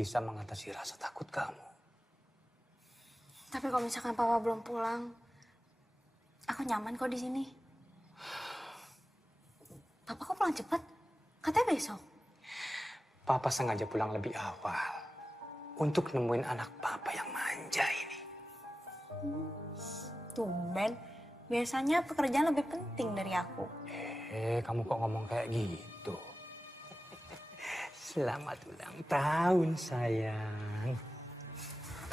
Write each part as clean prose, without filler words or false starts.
bisa mengatasi rasa takut kamu. Tapi kalau misalkan Papa belum pulang, aku nyaman kok di sini. Papa kok pulang cepet? Katanya besok. Papa sengaja pulang lebih awal untuk nemuin anak Papa yang manja ini. Tumben, biasanya pekerjaan lebih penting dari aku. Kamu kok ngomong kayak gitu? Selamat ulang tahun, sayang.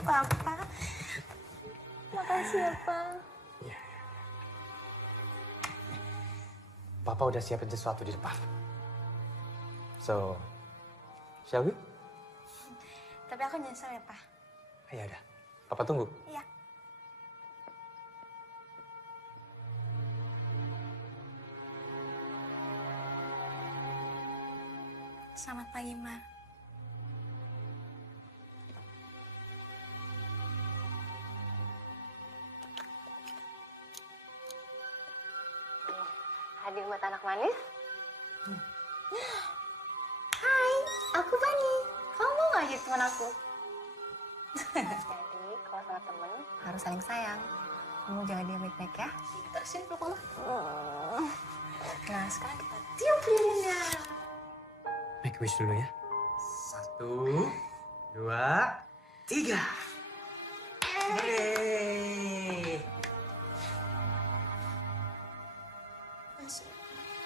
Papa, makasih ya, Pak. Ya. Papa udah siapin sesuatu di depan. So, shall we? Tapi aku nyesel ya, Pak. Ya udah, Papa tunggu. Iya. Selamat pagi, Ma. Hadir buat anak manis. Hai, aku Bani. Kamu mau nggak jadi teman aku? Jadi kalau sama temen harus saling sayang. Kamu jaga dia baik-baik ya. Kita sini peluk Mama. Nah sekarang kita tiup lilinnya. Make wish dulu ya. 1, 2, 3. Yeay.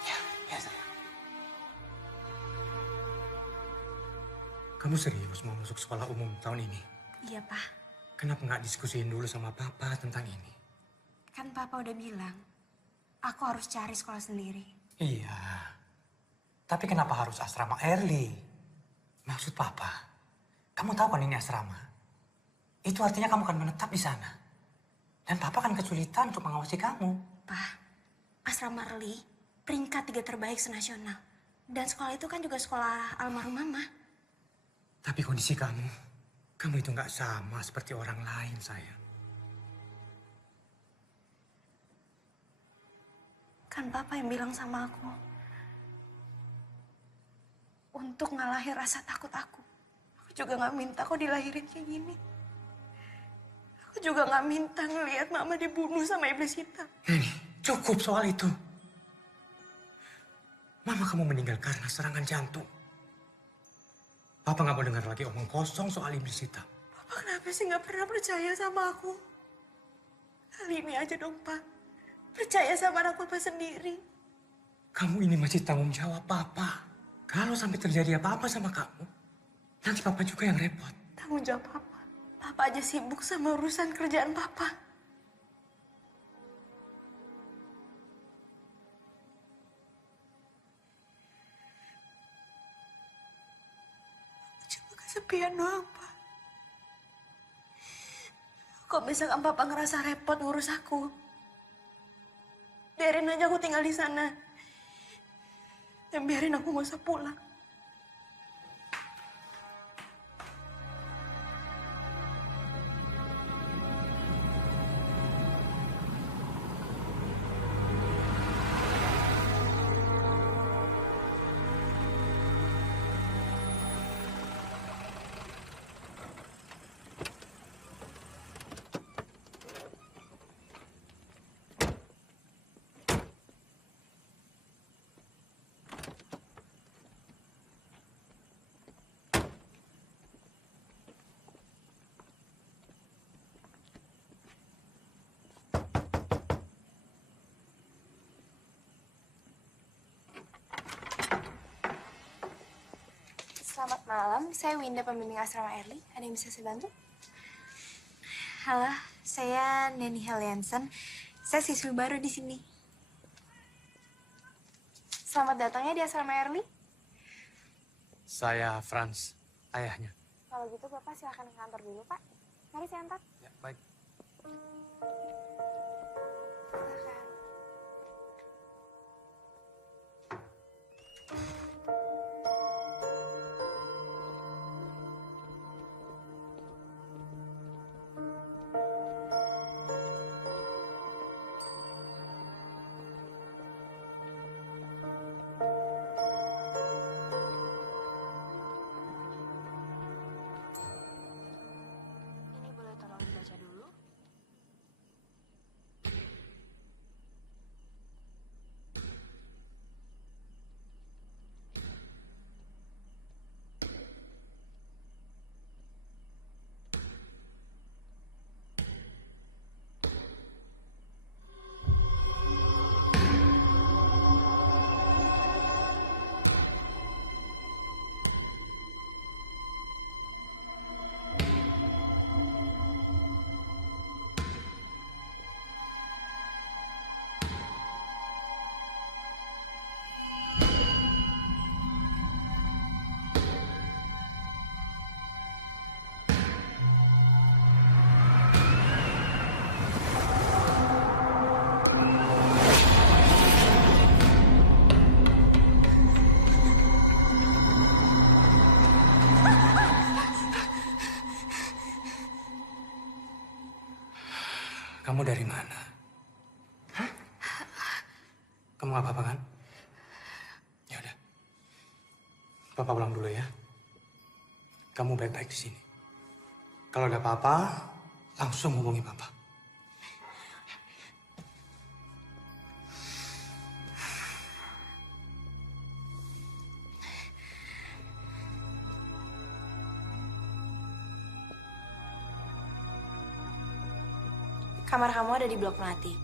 Ya, sayang. Kamu serius mau masuk sekolah umum tahun ini? Iya, Pak. Kenapa nggak diskusiin dulu sama Papa tentang ini? Kan Papa udah bilang, aku harus cari sekolah sendiri. Iya. Tapi kenapa harus asrama early? Maksud Papa, kamu tahu kan ini asrama? Itu artinya kamu akan menetap di sana. Dan Papa kan kesulitan untuk mengawasi kamu. Pak, asrama early peringkat 3 terbaik senasional. Dan sekolah itu kan juga sekolah almarhum Mama. Tapi kondisi kamu itu nggak sama seperti orang lain, sayang. Kan Papa yang bilang sama aku, untuk ngalahin rasa takut aku. Aku juga nggak minta kok dilahirin kayak gini. Aku juga nggak minta ngelihat Mama dibunuh sama iblis hitam. Neni, cukup soal itu. Mama kamu meninggal karena serangan jantung. Papa nggak mau dengar lagi omong kosong soal iblis hitam. Papa kenapa sih nggak pernah percaya sama aku? Kali ini aja dong, Pak. Percaya sama anak Papa sendiri. Kamu ini masih tanggung jawab Papa. Kalau sampai terjadi apa-apa sama kamu, nanti Papa juga yang repot. Tanggung jawab Papa. Papa aja sibuk sama urusan kerjaan Papa. Cuma kesepian doang, Pak. Kok misalkan Papa ngerasa repot ngurus aku, biarin aja aku tinggal di sana. Dan biarin aku nggak usah pulang. Selamat malam, saya Winda, pembimbing asrama Early. Ada yang bisa saya bantu? Halo, saya Neni Heliansen. Saya siswi baru di sini. Selamat datang ya di asrama Early. Saya Franz, ayahnya. Kalau gitu Bapak silahkan ke kantor dulu, Pak. Mari saya antar. Ya, baik. Silahkan. Kamu gak apa-apa kan? Ya udah. Papa pulang dulu ya. Kamu baik-baik di sini. Kalau ada apa-apa, langsung hubungi Papa. Kamar kamu ada di blok melati.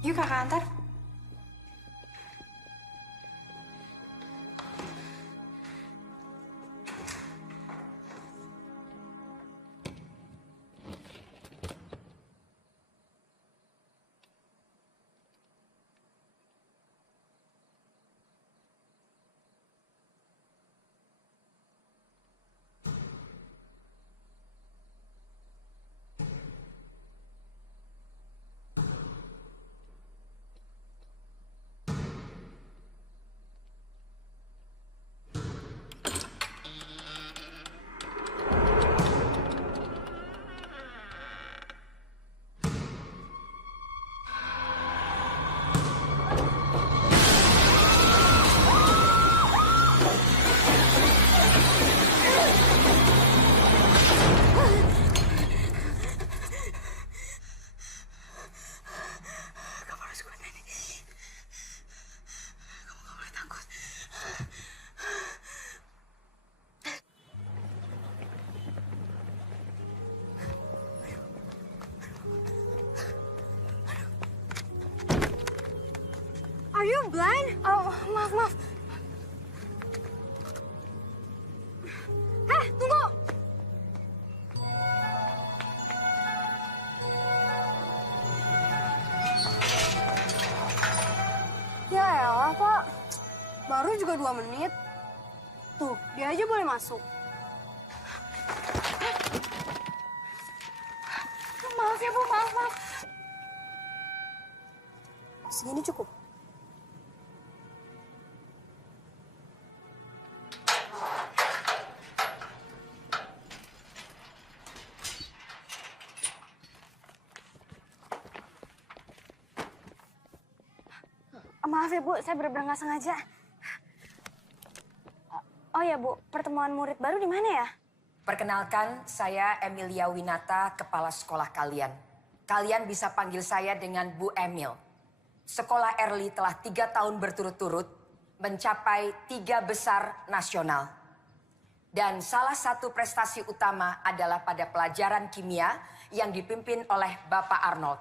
Yuk kakak antar. Are you blind? Oh, maaf. Tunggu! Ya elah, Pak. Baru juga 2 menit. Tuh, dia aja boleh masuk. Maaf ya Bu, maaf. Segini cukup. Maaf ya Bu, saya benar-benar nggak sengaja. Oh ya Bu, pertemuan murid baru di mana ya? Perkenalkan, saya Emilia Winata, kepala sekolah kalian. Kalian bisa panggil saya dengan Bu Emil. Sekolah Early telah 3 tahun berturut-turut mencapai 3 besar nasional. Dan salah satu prestasi utama adalah pada pelajaran kimia yang dipimpin oleh Bapak Arnold.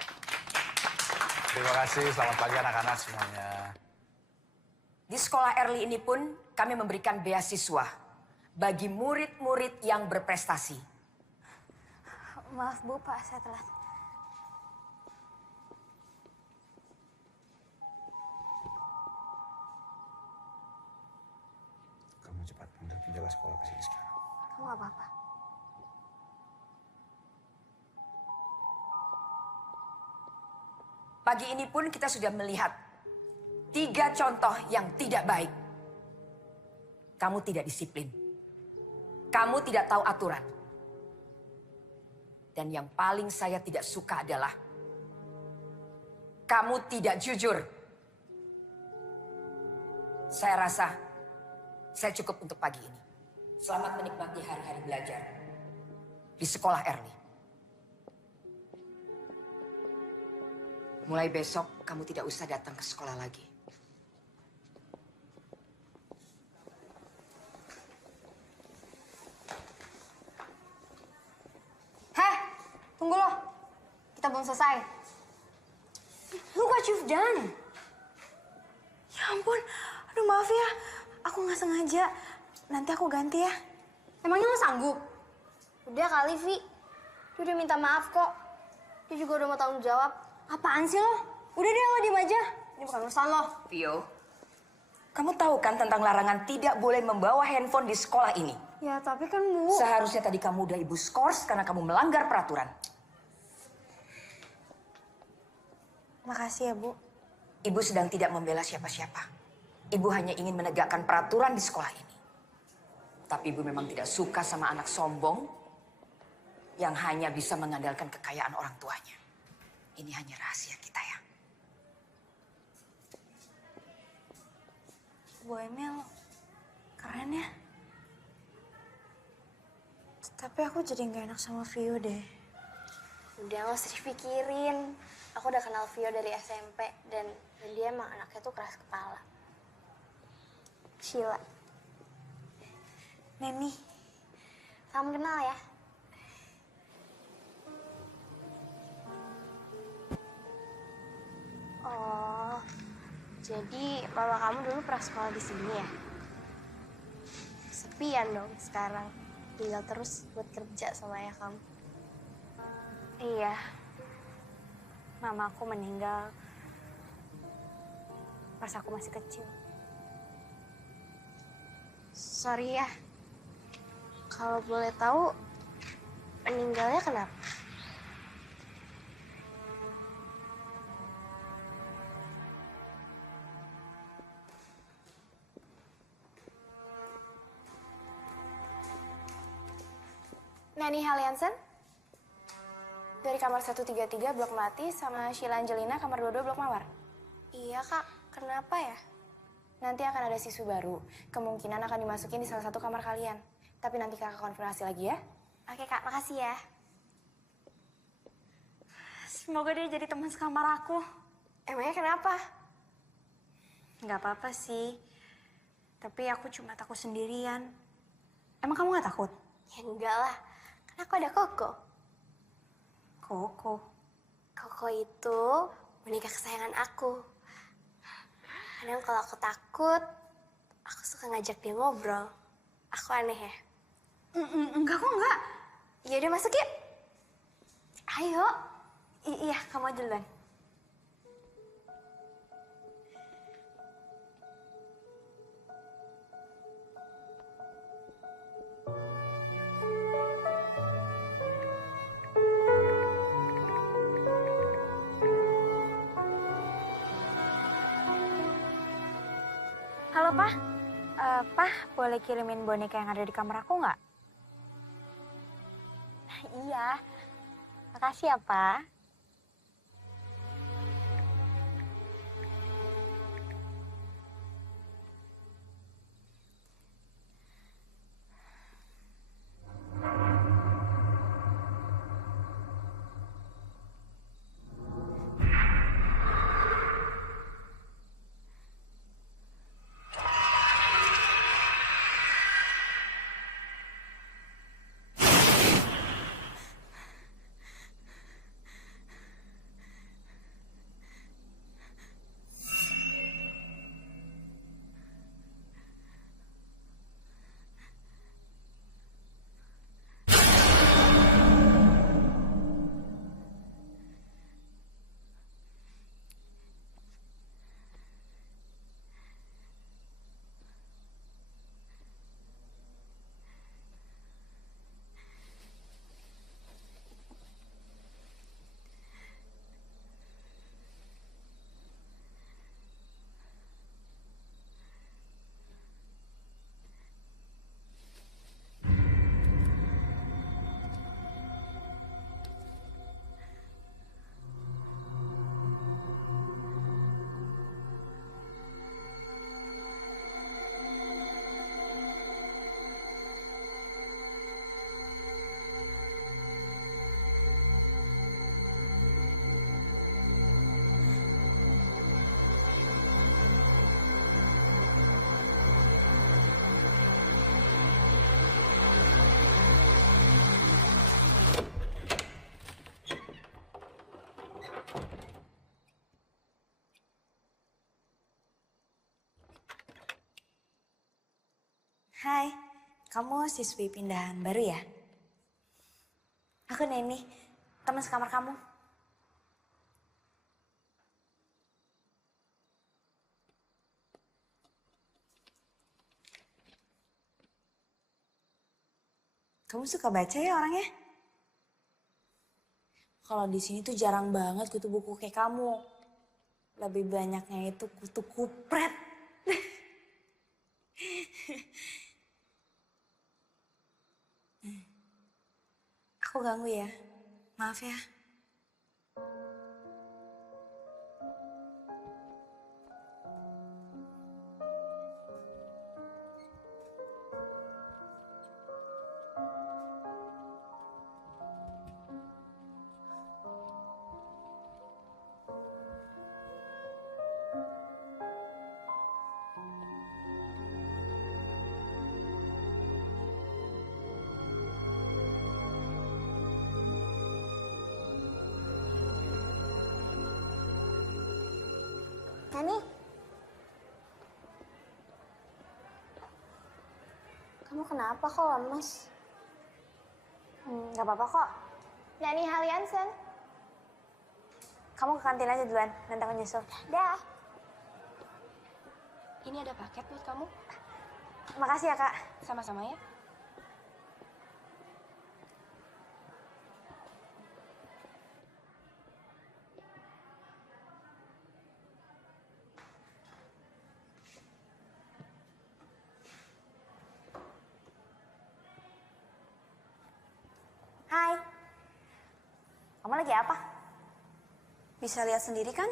Terima kasih, selamat pagi anak-anak semuanya. Di sekolah Early ini pun kami memberikan beasiswa bagi murid-murid yang berprestasi. Maaf Bu, Pak, saya telat. Kamu cepat panggil penjaga sekolah ke sini sekarang. Kamu nggak apa-apa. Pagi ini pun kita sudah melihat 3 contoh yang tidak baik. Kamu tidak disiplin. Kamu tidak tahu aturan. Dan yang paling saya tidak suka adalah kamu tidak jujur. Saya rasa saya cukup untuk pagi ini. Selamat menikmati hari-hari belajar di sekolah Early. Mulai besok kamu tidak usah datang ke sekolah lagi. Heh, tunggu loh. Kita belum selesai. Look what you've done. Ya ampun, aduh maaf ya. Aku nggak sengaja. Nanti aku ganti ya. Emangnya lo sanggup? Udah kali, Vi. Dia udah minta maaf kok. Dia juga udah mau tanggung jawab. Apaan sih lo? Udah deh, lo diem aja. Ini bukan urusan lo. Vio, kamu tahu kan tentang larangan tidak boleh membawa handphone di sekolah ini? Ya, tapi kan Bu. Seharusnya tadi kamu udah ibu skors karena kamu melanggar peraturan. Makasih ya Bu. Ibu sedang tidak membela siapa-siapa. Ibu hanya ingin menegakkan peraturan di sekolah ini. Tapi ibu memang tidak suka sama anak sombong yang hanya bisa mengandalkan kekayaan orang tuanya. Ini hanya rahasia kita ya. Bu Emil keren ya. Tapi aku jadi nggak enak sama Vio deh. Udah nggak usah dipikirin. Aku udah kenal Vio dari SMP dan dia emang anaknya tuh keras kepala. Sheila, Neni, salam kenal ya. Oh, jadi mama kamu dulu pernah sekolah di sini ya? Sepian dong sekarang. Tinggal terus buat kerja sama ayah kamu. iya. Mamaku meninggal pas aku masih kecil. Sorry ya. Kalau boleh tahu, meninggalnya kenapa? Nani Haliansen? Dari kamar 133 Blok Melati sama Sheila Angelina kamar 22 Blok Mawar. Iya kak, kenapa ya? Nanti akan ada siswi baru. Kemungkinan akan dimasukin di salah satu kamar kalian. Tapi nanti kakak konfirmasi lagi ya. Oke kak, makasih ya. Semoga dia jadi teman sekamar aku. Emangnya kenapa? Nggak apa-apa sih. Tapi aku cuma takut sendirian. Emang kamu nggak takut? Ya enggak lah, kan aku ada Koko. Koko. Koko itu boneka kesayangan aku. Kadang kalau aku takut, aku suka ngajak dia ngobrol. Aku aneh ya? Enggak kok enggak. Ya udah masuk yuk. Ayo. Iya, kamu aja duluan. Halo, Pak. Pak, boleh kirimin boneka yang ada di kamar aku nggak? Iya. Makasih ya, Pak. Hai, kamu siswi pindahan baru ya? Aku Neni, teman sekamar kamu. Kamu suka baca ya orangnya? Kalau di sini tuh jarang banget kutu buku kayak kamu. Lebih banyaknya itu kutu kupret. Aku ganggu ya, maaf ya. Nani? Kamu kenapa kok lemes? Gak apa-apa kok. Nani Haliansen. Kamu ke kantin aja duluan, nanti aku nyusul. Dah. Ini ada paket buat kamu. Makasih ya, Kak. Sama-sama ya. Hai. Kamu lagi apa? Bisa lihat sendiri kan?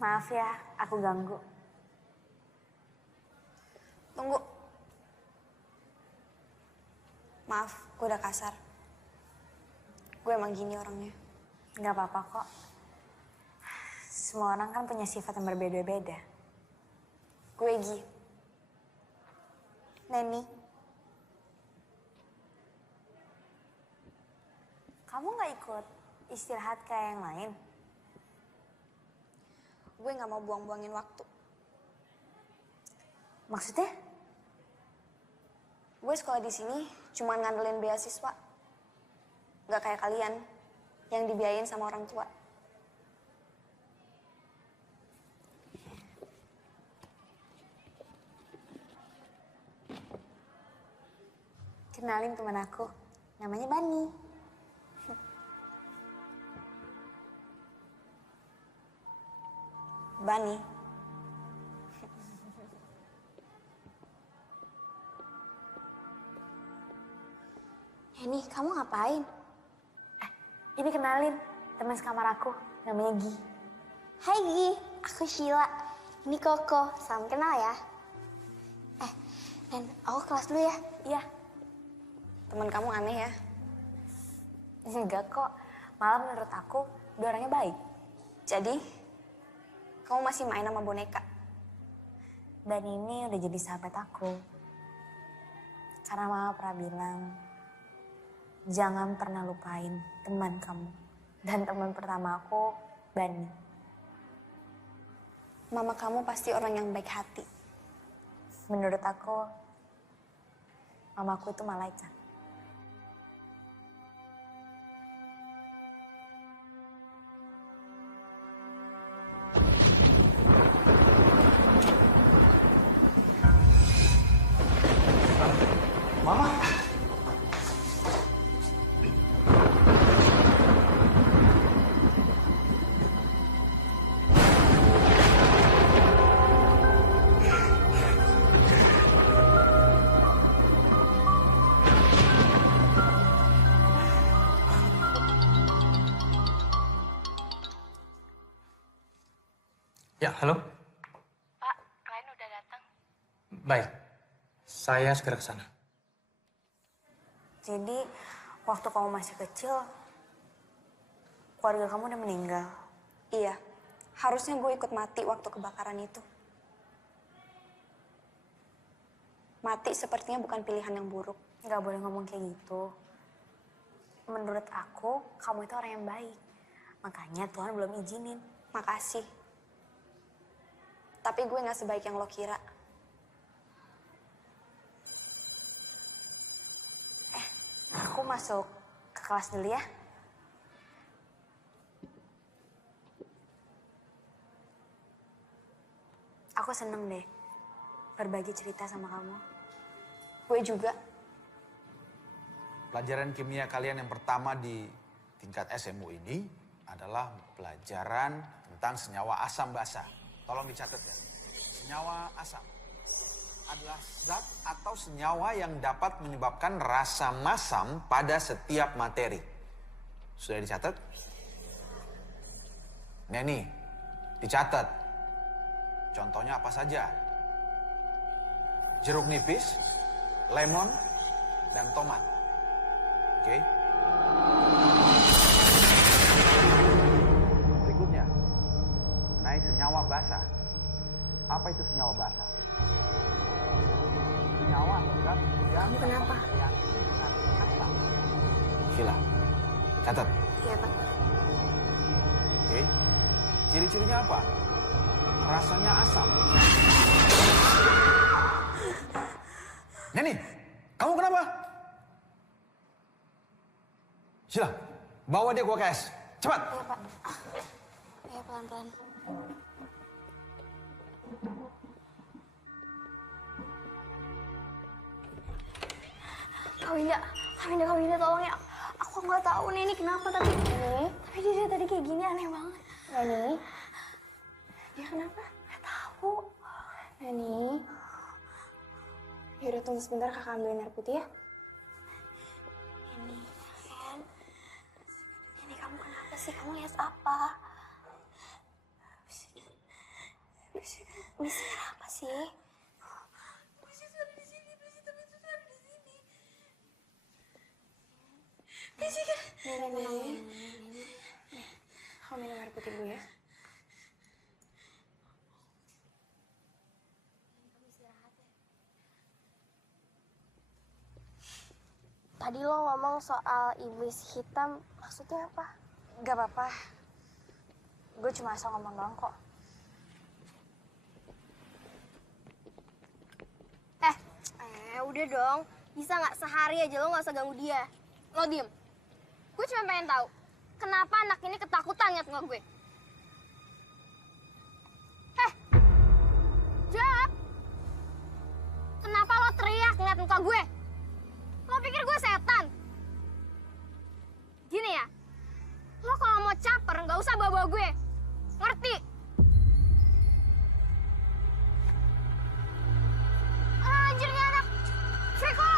Maaf ya, aku ganggu. Tunggu. Maaf, gue udah kasar. Gue emang gini orangnya. Gak apa-apa kok. Semua orang kan punya sifat yang berbeda-beda. Gue Gi. Neni. Kamu gak ikut istirahat kayak yang lain? Gue gak mau buang-buangin waktu. Maksudnya? Gue sekolah di sini cuma ngandelin beasiswa. Gak kayak kalian yang dibiayain sama orang tua. Kenalin teman aku, namanya Bani. Bani. Ini kamu ngapain? Ini kenalin teman sekamar aku, namanya Gi. Hai Gi, aku Sheila. Ini Koko, salam kenal ya. Nen, aku kelas dulu ya. Iya. Teman kamu aneh ya. Enggak kok, malah menurut aku dia orangnya baik. Jadi, kamu masih main sama boneka? Dan ini udah jadi sahabat aku. Karena mama pernah bilang, jangan pernah lupain teman kamu. Dan teman pertama aku, Bani. Mama kamu pasti orang yang baik hati. Menurut aku, mamaku itu malaikat. Mama. Ya, halo. Pak, klien udah datang. Baik, saya segera ke sana. Jadi, waktu kamu masih kecil, keluarga kamu udah meninggal. Iya, harusnya gue ikut mati waktu kebakaran itu. Mati sepertinya bukan pilihan yang buruk. Nggak boleh ngomong kayak gitu. Menurut aku, kamu itu orang yang baik. Makanya Tuhan belum izinin. Makasih. Tapi gue gak sebaik yang lo kira. Aku masuk ke kelas dulu ya. Aku seneng deh berbagi cerita sama kamu. Gue juga. Pelajaran kimia kalian yang pertama di tingkat SMU ini adalah pelajaran tentang senyawa asam basa. Tolong dicatat ya. Senyawa asam adalah zat atau senyawa yang dapat menyebabkan rasa masam pada setiap materi. Sudah dicatat? Neni, dicatat. Contohnya apa saja? Jeruk nipis, lemon, dan tomat. Oke? Berikutnya, mengenai senyawa basa. Apa itu senyawa basa? Senyawa atau zat yang Kamu kenapa? bereaksi dengan asam. Sheila, catat. Iya, Pak. Oke. Ciri-cirinya apa? Rasanya asam. Neni, kamu kenapa? Sila, bawa dia ke UKS. Cepat. Iya, Pak. Iya, pelan-pelan. Kak Winda, tolong ya. Aku nggak tahu nih ini kenapa tapi dia tadi kayak gini aneh banget. Nani, dia kenapa? Nggak tahu. Nani, yaudah tunggu sebentar kakak ambilin air putih ya. Ini kamu kenapa sih? Kamu lihat apa? Bisik apa sih? Nih. Kamu minum air putih dulu ya. Tadi lo ngomong soal iblis hitam, maksudnya apa? Gak apa-apa. Gue cuma asal ngomong doang kok. Udah dong. Bisa nggak sehari aja lo nggak usah ganggu dia. Lo diem. Gue cuma pengen tahu, kenapa anak ini ketakutan ngeliat muka gue? Jawab. Kenapa lo teriak ngeliat muka gue? Lo pikir gue setan? Gini ya, lo kalau mau caper nggak usah bawa-bawa gue. Ngerti? Anjir nih anak. Viko!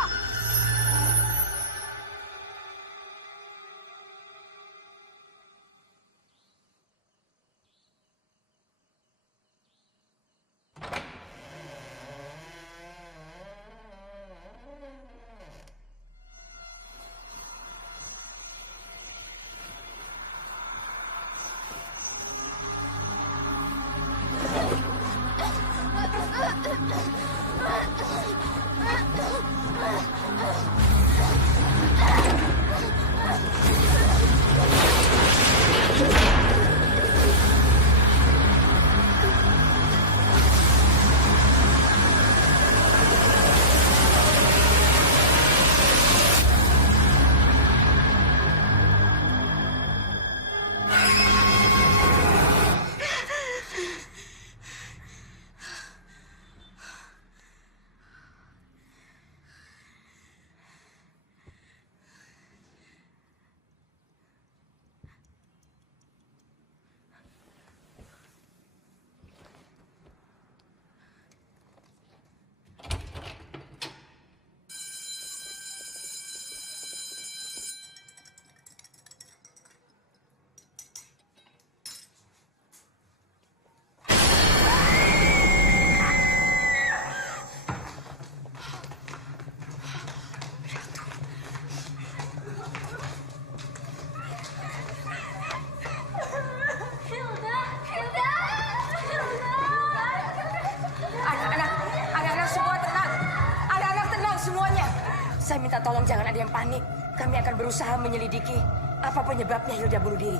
Saya minta tolong jangan ada yang panik. Kami akan berusaha menyelidiki apa penyebabnya Hilda bunuh diri.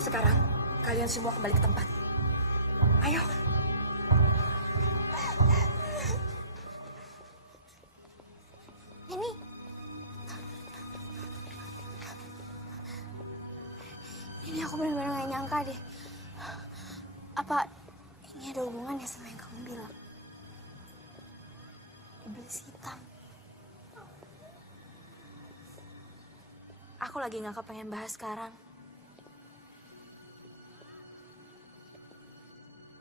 Sekarang kalian semua kembali ke tempat. Ayo. Ini aku benar-benar gak nyangka deh. Apa ini ada hubungannya sama yang kamu bilang? Iblis hitam. Aku lagi gak kepengen bahas sekarang.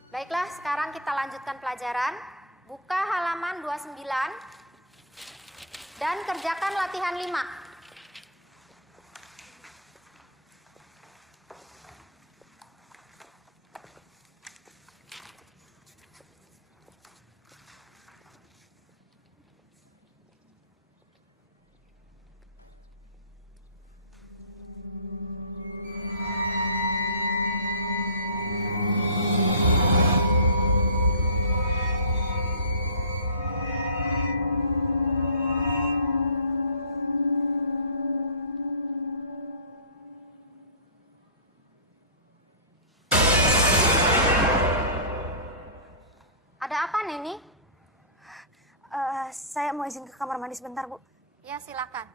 Baiklah, sekarang kita lanjutkan pelajaran. Buka halaman 29 dan kerjakan latihan 5. Saya mau izin ke kamar mandi sebentar, Bu. Ya, silakan.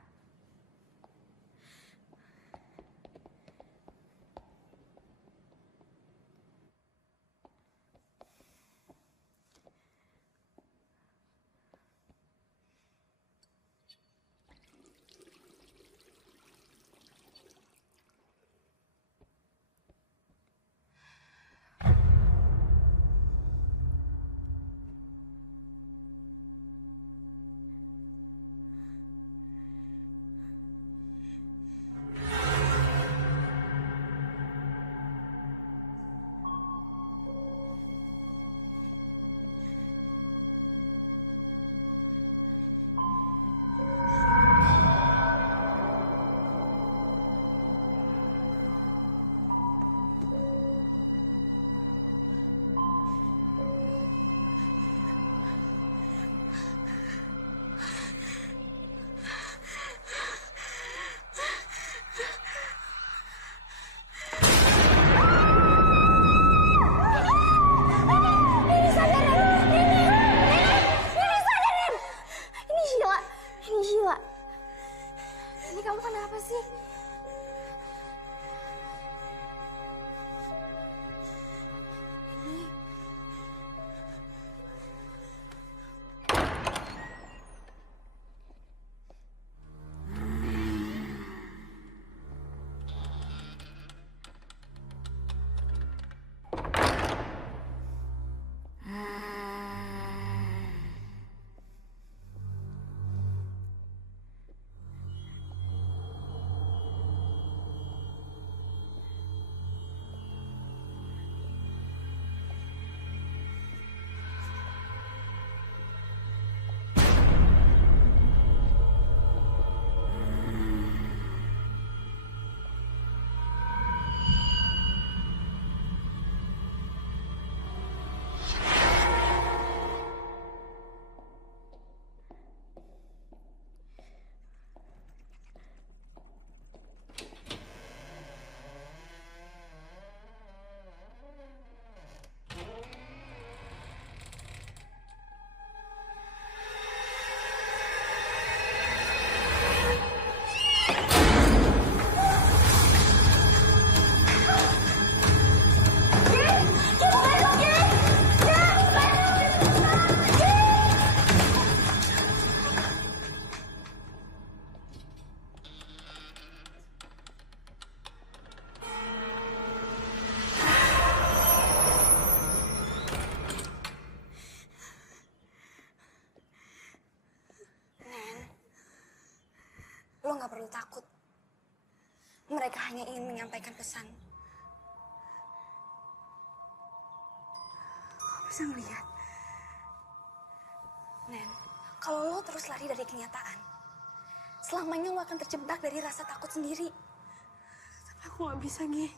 Ini Sheila. Ini kamu kenapa sih? Ini. Lo nggak perlu takut. Mereka hanya ingin menyampaikan pesan. Kau bisa ngeliat? Nen, kalau lo terus lari dari kenyataan, selamanya lo akan terjebak dari rasa takut sendiri. Tapi aku nggak bisa, Gi.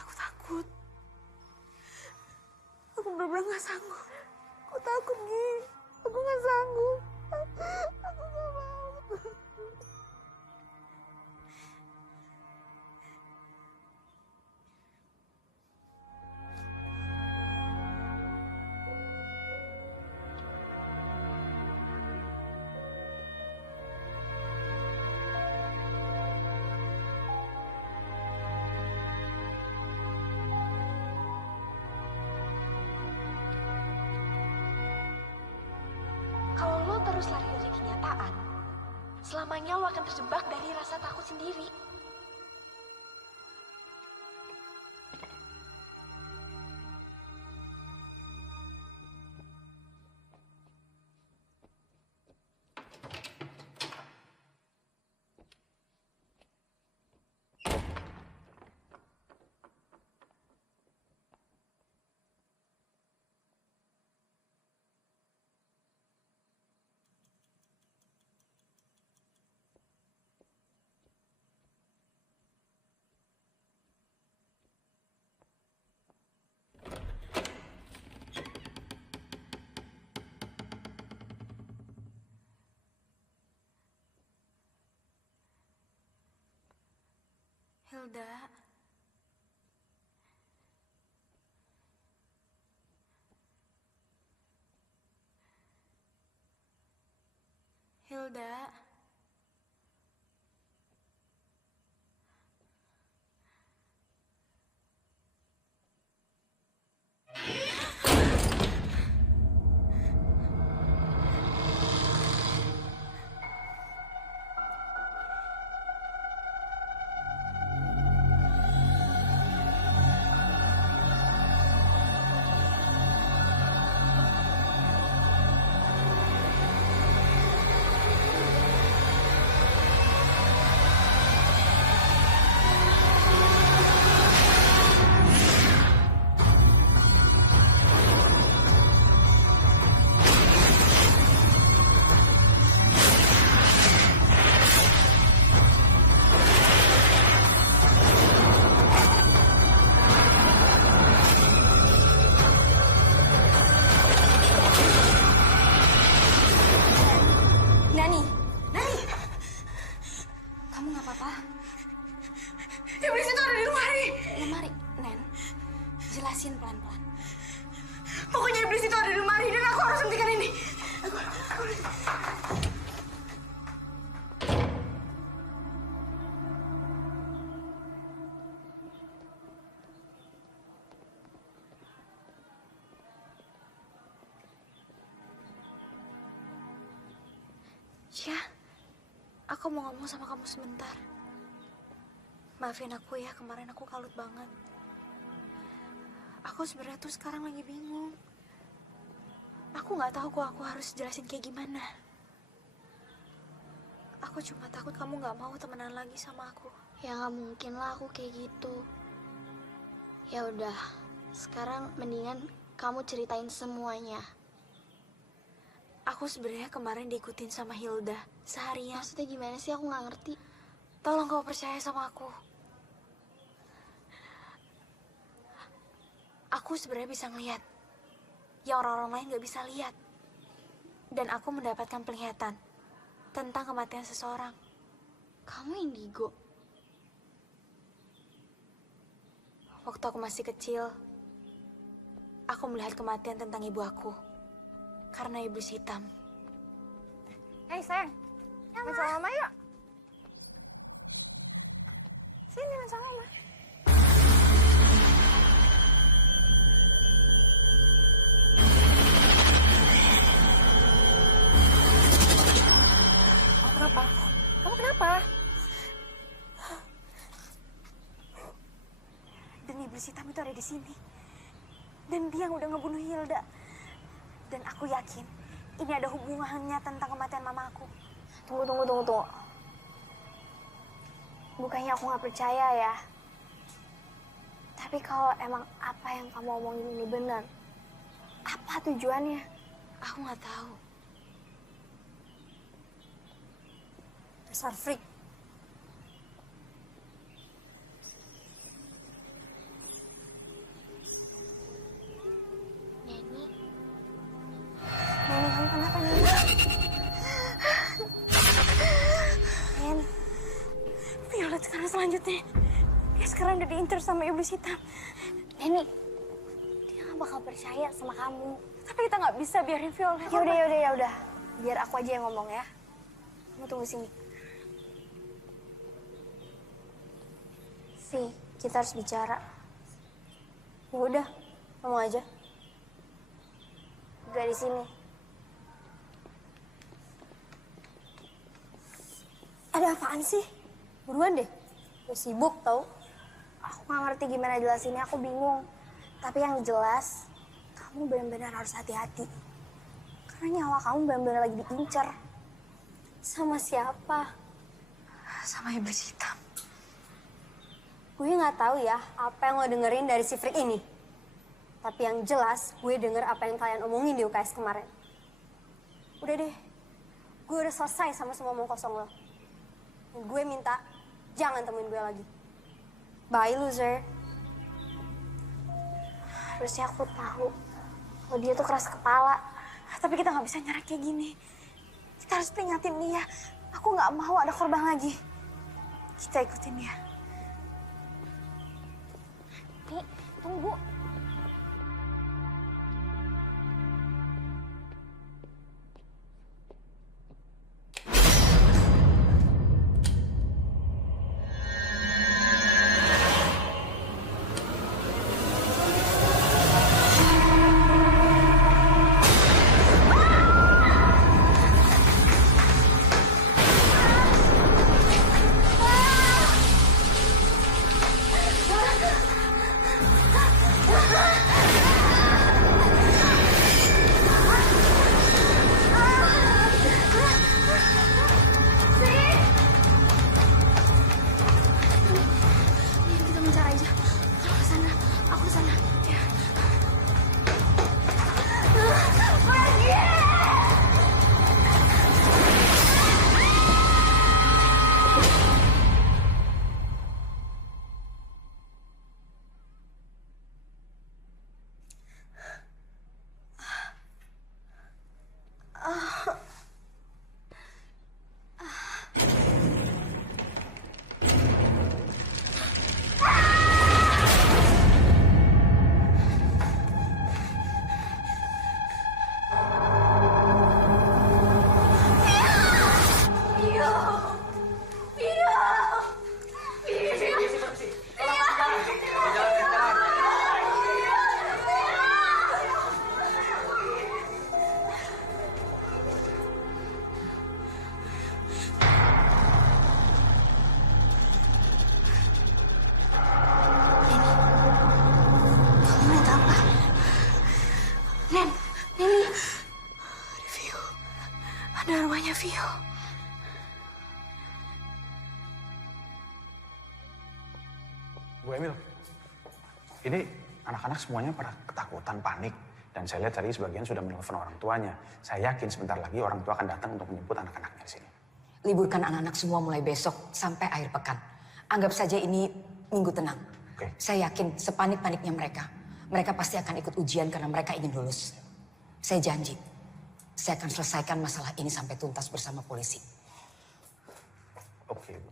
Aku takut. Aku benar-benar nggak sanggup. Aku takut, Gi. Aku nggak sanggup. Aku nggak mau. Kalau lo terus lari dari kenyataan, selamanya lo akan terjebak dari rasa takut sendiri. Hilda, Hilda. Nani, Nani, kamu nggak apa-apa? Iblis itu ada di lemari. Lemari, Nen. Jelasin pelan-pelan. Pokoknya iblis itu ada di lemari dan aku harus hentikan ini. Ya, aku mau ngomong sama kamu sebentar. Maafin aku ya, kemarin aku kalut banget. Aku sebenarnya tuh sekarang lagi bingung. Aku nggak tahu kok aku harus jelasin kayak gimana. Aku cuma takut kamu nggak mau temenan lagi sama aku. Ya nggak mungkin lah aku kayak gitu. Ya udah, sekarang mendingan kamu ceritain semuanya. Aku sebenarnya kemarin diikutin sama Hilda seharian. Maksudnya gimana sih? Aku nggak ngerti. Tolong kau percaya sama aku. Aku sebenarnya bisa ngelihat yang orang-orang lain nggak bisa lihat. Dan aku mendapatkan penglihatan tentang kematian seseorang. Kamu indigo. Waktu aku masih kecil, aku melihat kematian tentang ibu aku karena iblis hitam. Hei sayang, main sama mama yuk. Sini main sama mama. Kamu kenapa? Kamu kenapa? Dan iblis hitam itu ada di sini. Dan dia yang udah ngebunuh Hilda. Dan aku yakin ini ada hubungannya tentang kematian mama aku. Tunggu. Bukannya aku nggak percaya ya. Tapi kalau emang apa yang kamu omongin ini benar, apa tujuannya? Aku nggak tahu. Dasar freak. Neni, kamu kenapa, Neni? Nen, Violet sekarang selanjutnya. Dia sekarang udah diincar sama iblis hitam. Neni, dia nggak bakal percaya sama kamu. Tapi kita nggak bisa biarin Violet. Ya udah. Biar aku aja yang ngomong ya. Kamu tunggu sini. Vi, kita harus bicara. Ya udah, ngomong aja. Gak di sini. Ada apaan sih? Buruan deh. Gue sibuk tau. Aku gak ngerti gimana jelasinnya, aku bingung. Tapi yang jelas, kamu benar-benar harus hati-hati. Karena nyawa kamu benar-benar lagi diincar. Sama siapa? Sama iblis hitam. Gue gak tahu ya apa yang lo dengerin dari si freak ini. Tapi yang jelas, gue denger apa yang kalian omongin di UKS kemarin. Udah deh, gue udah selesai sama semua omong kosong lo. Dan gue minta, jangan temuin gue lagi. Bye, loser. Harusnya aku tahu kalau dia tuh keras kepala. Tapi kita nggak bisa nyerah kayak gini. Kita harus peringatin dia. Aku nggak mau ada korban lagi. Kita ikutin dia. Nih, tunggu. love you. Bu Emil, ini anak-anak semuanya pada ketakutan, panik. Dan saya lihat tadi sebagian sudah menelpon orang tuanya. Saya yakin sebentar lagi orang tua akan datang untuk menjemput anak-anaknya di sini. Liburkan anak-anak semua mulai besok sampai akhir pekan. Anggap saja ini minggu tenang. Oke. Saya yakin sepanik-paniknya mereka. Mereka pasti akan ikut ujian karena mereka ingin lulus. Saya janji, saya akan selesaikan masalah ini sampai tuntas bersama polisi. Oke, Bu.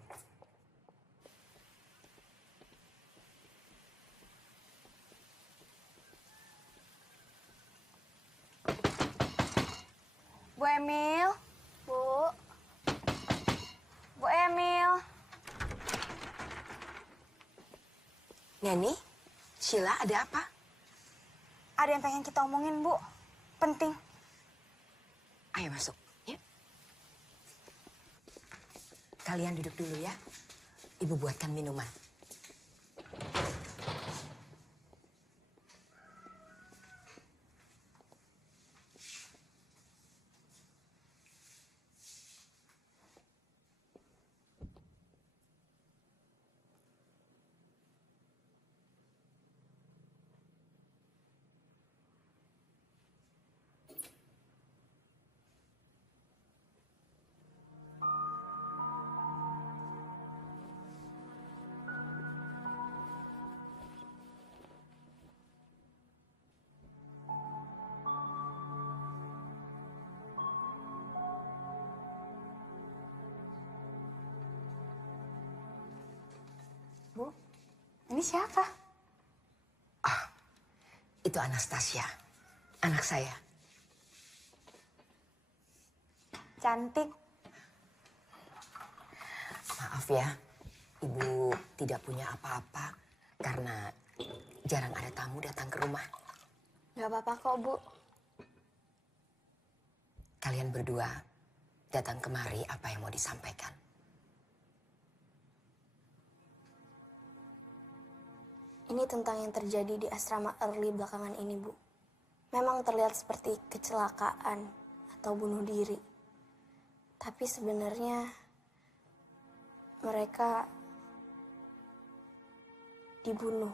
Bu Emil, Bu. Bu Emil. Neni, Sheila ada apa? Ada yang pengen kita omongin, Bu. Penting. Ayo masuk, ya. Kalian duduk dulu ya. Ibu buatkan minuman. Bu, ini siapa? Itu Anastasia, anak saya. Cantik. Maaf ya, Ibu tidak punya apa-apa karena jarang ada tamu datang ke rumah. Gak apa-apa kok, Bu. Kalian berdua datang kemari, apa yang mau disampaikan? Ini tentang yang terjadi di asrama Early belakangan ini, Bu. Memang terlihat seperti kecelakaan atau bunuh diri. Tapi sebenarnya mereka dibunuh.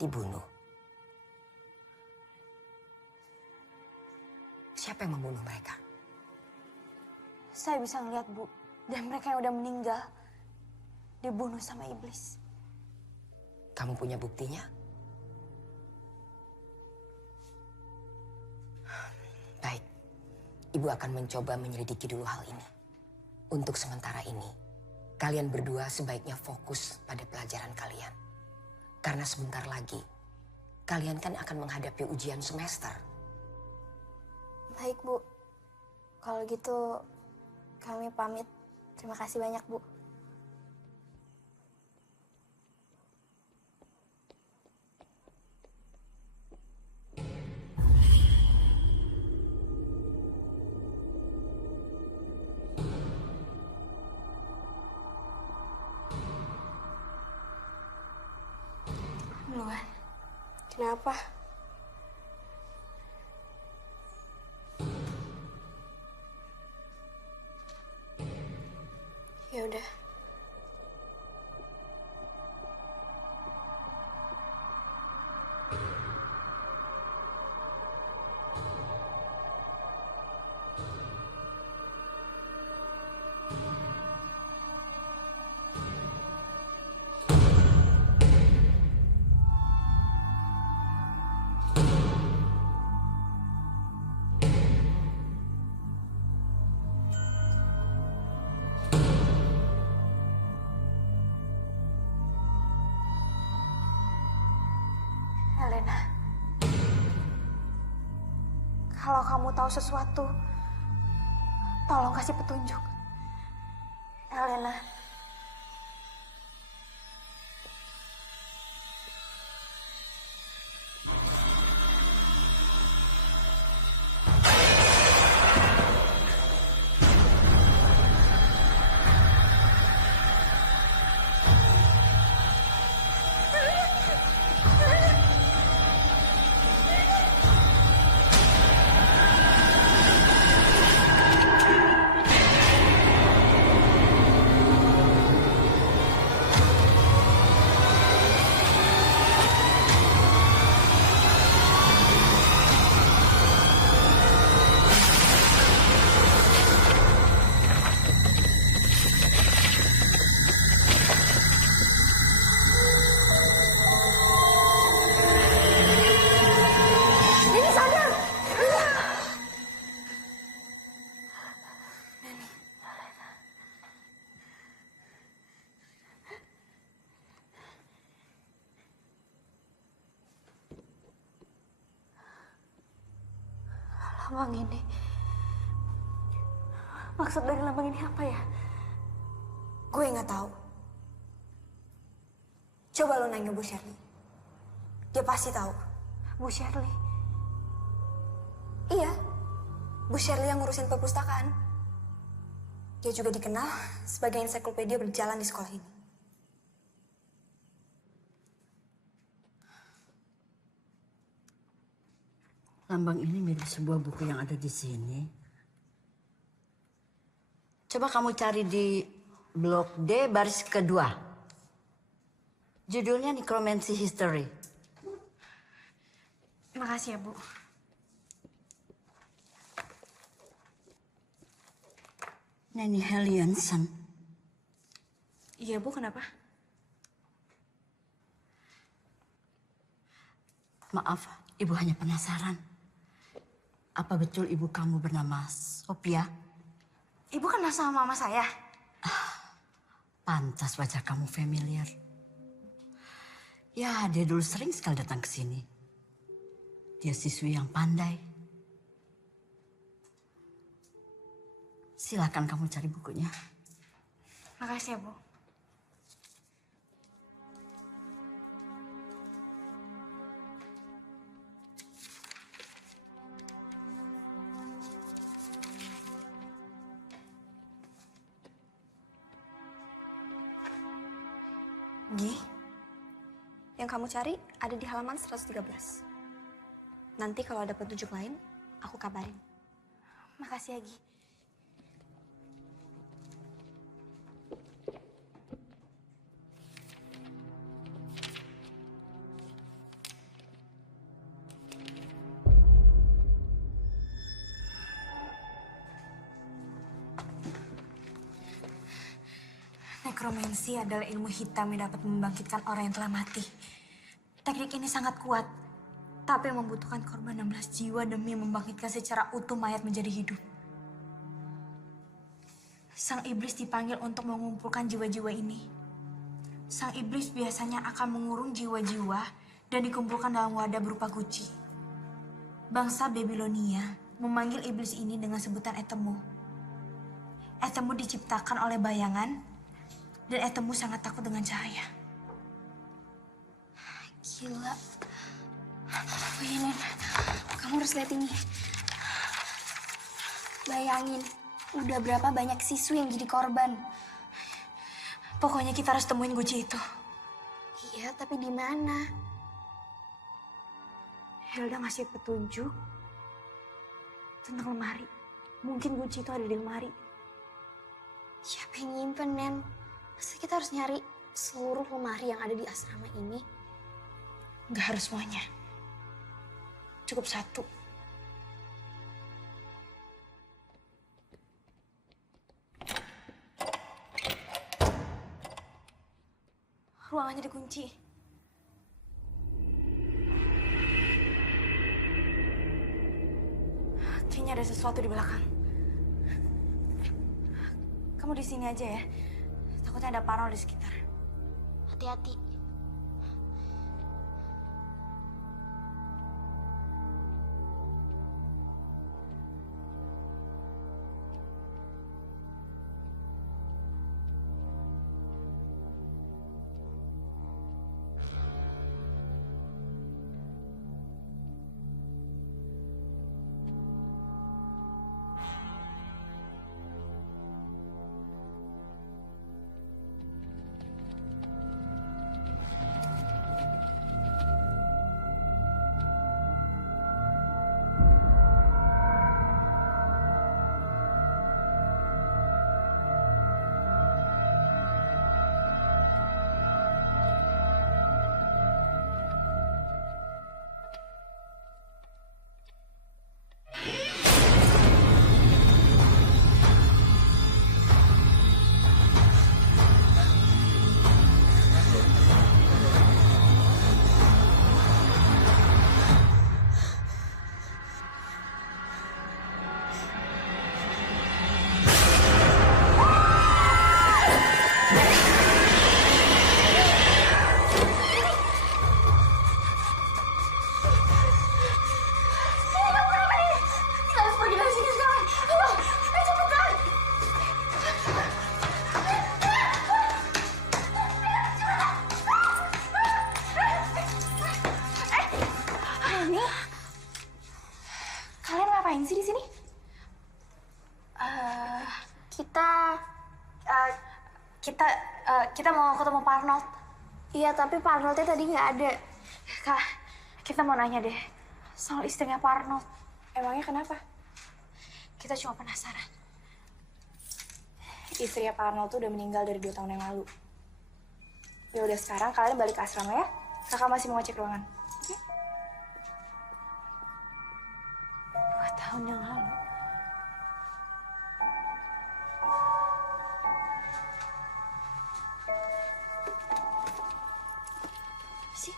Dibunuh. Siapa yang membunuh mereka? Saya bisa ngeliat, Bu. Dan mereka yang udah meninggal dibunuh sama iblis. Kamu punya buktinya? Baik, Ibu akan mencoba menyelidiki dulu hal ini. Untuk sementara ini, kalian berdua sebaiknya fokus pada pelajaran kalian. Karena sebentar lagi, kalian kan akan menghadapi ujian semester. Baik, Bu. Kalau gitu kami pamit. Terima kasih banyak, Bu. Luan, Kenapa? Ya udah. Elena. Kalau kamu tahu sesuatu, tolong kasih petunjuk. Elena. Lambang ini. Maksud dari lambang ini apa ya? Gue nggak tahu. Coba lo nanya Bu Shirley. Dia pasti tahu. Bu Shirley. Iya, Bu Shirley yang ngurusin perpustakaan. Dia juga dikenal sebagai ensiklopedia berjalan di sekolah ini. Lambang ini mirip sebuah buku yang ada di sini. Coba kamu cari di blok D baris kedua. Judulnya Necromancy History. Makasih ya, Bu. Nanny Hellianson. Iya, Bu, kenapa? Maaf, ibu hanya penasaran. Apa betul ibu kamu bernama Sophia? Ibu kenal sama mama saya. Pantas wajah kamu familiar. Ya, dia dulu sering sekali datang ke sini. Dia siswi yang pandai. Silakan kamu cari bukunya. Makasih ya, Bu. Gi, yang kamu cari ada di halaman 113. Nanti kalau ada petunjuk lain, aku kabarin. Makasih ya, Gi. Nekromansi adalah ilmu hitam yang dapat membangkitkan orang yang telah mati. Teknik ini sangat kuat, tapi membutuhkan korban 16 jiwa demi membangkitkan secara utuh mayat menjadi hidup. Sang iblis dipanggil untuk mengumpulkan jiwa-jiwa ini. Sang iblis biasanya akan mengurung jiwa-jiwa dan dikumpulkan dalam wadah berupa guci. Bangsa Babilonia memanggil iblis ini dengan sebutan Etemu. Etemu diciptakan oleh bayangan, dan Etemu sangat takut dengan cahaya. Gila. Oh iya, Nen. Kamu harus lihat ini. Bayangin, udah berapa banyak siswi yang jadi korban. Pokoknya kita harus temuin guci itu. Iya, tapi di mana? Hilda ngasih petunjuk tentang lemari. Mungkin kunci itu ada di lemari. Siapa yang nyimpen, Nen? Masa kita harus nyari seluruh lemari yang ada di asrama ini? Gak harus semuanya. Cukup satu. Ruangannya dikunci. Kayaknya ada sesuatu di belakang. Kamu di sini aja ya. Takutnya ada parno di sekitar. Hati-hati. Kita mau ketemu Pak Arnold. Iya, tapi Pak Arnoldnya tadi nggak ada. Kak, kita mau nanya deh soal istrinya Pak Arnold. Emangnya kenapa? Kita cuma penasaran. Istrinya Pak Arnold tuh udah meninggal dari 2 tahun yang lalu. Ya udah, sekarang kalian balik ke asrama ya. Kakak masih mau ngecek ruangan. Oke? 2 tahun yang lalu. Sih.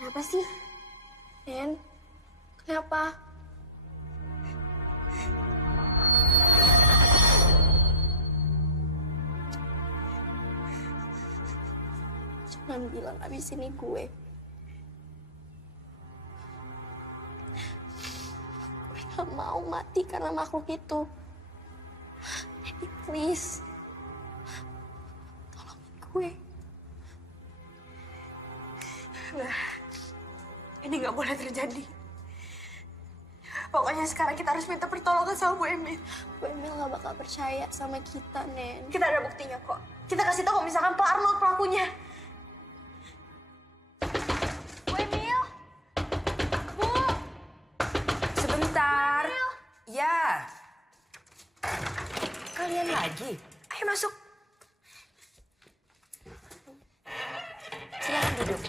Kenapa sih? Nen, kenapa? Jangan bilang abis ini gue. Gue gak mau mati karena makhluk itu. Jadi please, tolongin gue. Ini nggak boleh terjadi. Pokoknya sekarang kita harus minta pertolongan sama Bu Emil. Bu Emil gak bakal percaya sama kita, Nen. Kita ada buktinya kok. Kita kasih tahu kalau misalkan Pak Arnold pelakunya. Bu Emil! Bu! Sebentar. Ya. Kalian lagi? Ayo masuk. Silakan duduk.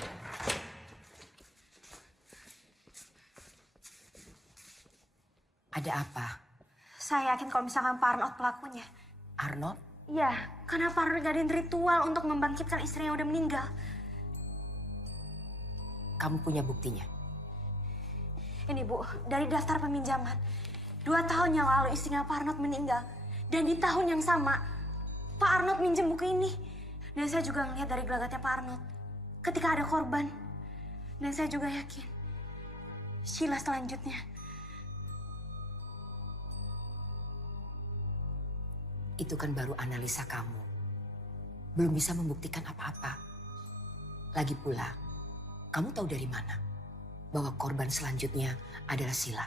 Ada apa? Saya yakin kalau misalkan Pak Arnold pelakunya. Arnold? Iya, karena Pak Arnold ngadain ritual untuk membangkitkan istrinya yang udah meninggal. Kamu punya buktinya? Ini Bu, dari daftar peminjaman. 2 tahun yang lalu istrinya Pak Arnold meninggal. Dan di tahun yang sama, Pak Arnold minjem buku ini. Dan saya juga ngeliat dari gelagatnya Pak Arnold. Ketika ada korban. Dan saya juga yakin. Sheila selanjutnya. Itu kan baru analisa kamu. Belum bisa membuktikan apa-apa. Lagi pula, kamu tahu dari mana bahwa korban selanjutnya adalah Sheila?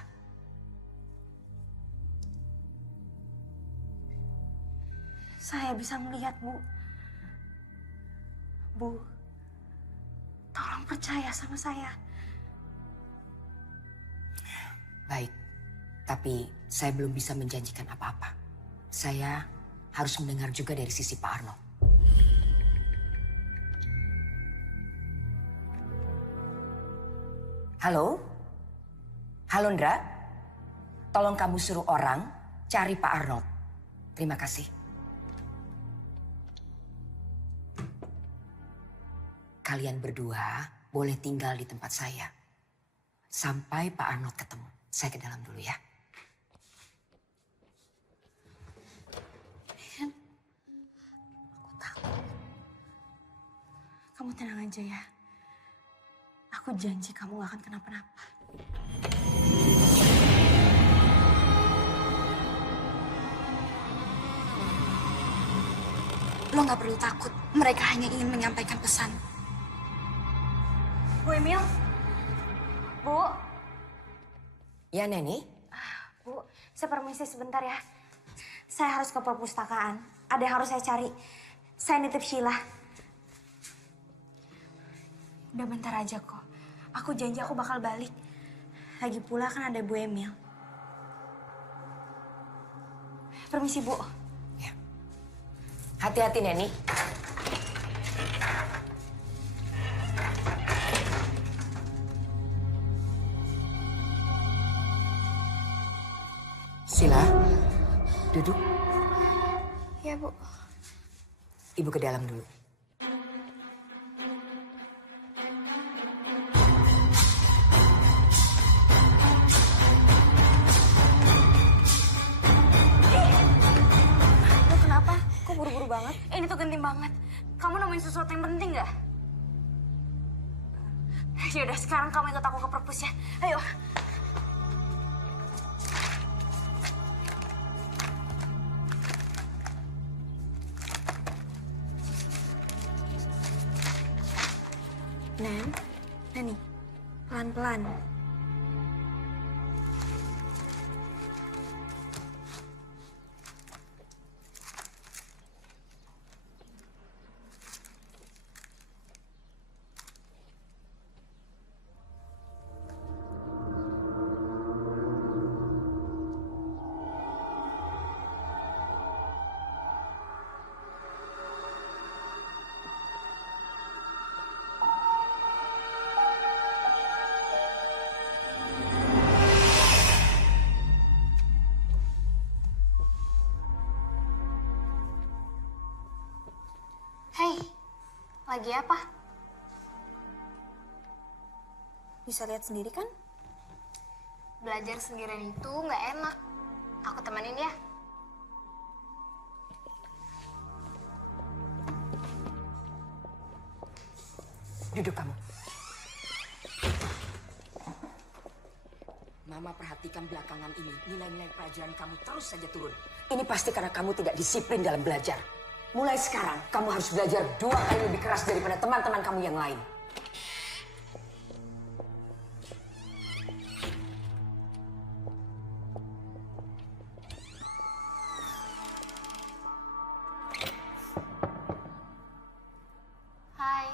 Saya bisa melihat, Bu. Bu, tolong percaya sama saya. Baik, tapi saya belum bisa menjanjikan apa-apa. Saya harus mendengar juga dari sisi Pak Arnold. Halo? Halo, Ndra? Tolong kamu suruh orang cari Pak Arnold. Terima kasih. Kalian berdua boleh tinggal di tempat saya. Sampai Pak Arnold ketemu. Saya ke dalam dulu ya. Kamu tenang aja ya. Aku janji kamu gak akan kenapa-napa. Lo gak perlu takut. Mereka hanya ingin menyampaikan pesan. Bu Emil? Bu? Ya, Neni? Bu, saya permisi sebentar ya. Saya harus ke perpustakaan. Ada yang harus saya cari. Saya nitip Sheila. Udah bentar aja kok. Aku janji aku bakal balik. Lagi pula kan ada Bu Emil. Permisi, Bu. Ya. Hati-hati, Neni. Sheila, duduk. Ya, Bu. Ibu ke dalam dulu. Lo kenapa? Kok buru-buru banget? Ini tuh genting banget. Kamu nemuin sesuatu yang penting nggak? Yaudah, sekarang kamu ikut aku ke perpus ya. Ayo. Neni, pelan-pelan. Bahagia apa? Bisa lihat sendiri kan? Belajar sendirian itu nggak enak. Aku temenin ya. Duduk kamu. Mama perhatikan belakangan ini, nilai-nilai pelajaran kamu terus saja turun. Ini pasti karena kamu tidak disiplin dalam belajar. Mulai sekarang, kamu harus belajar 2 kali lebih keras daripada teman-teman kamu yang lain. Hai.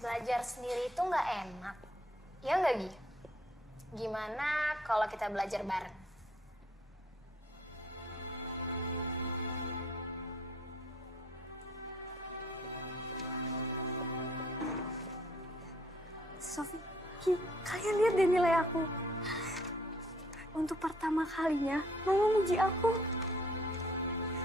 Belajar sendiri itu nggak enak. Ya nggak, Gi? Gimana kalau kita belajar bareng? Sofi, kalian lihat deh nilai aku. Untuk pertama kalinya, Mama muji aku.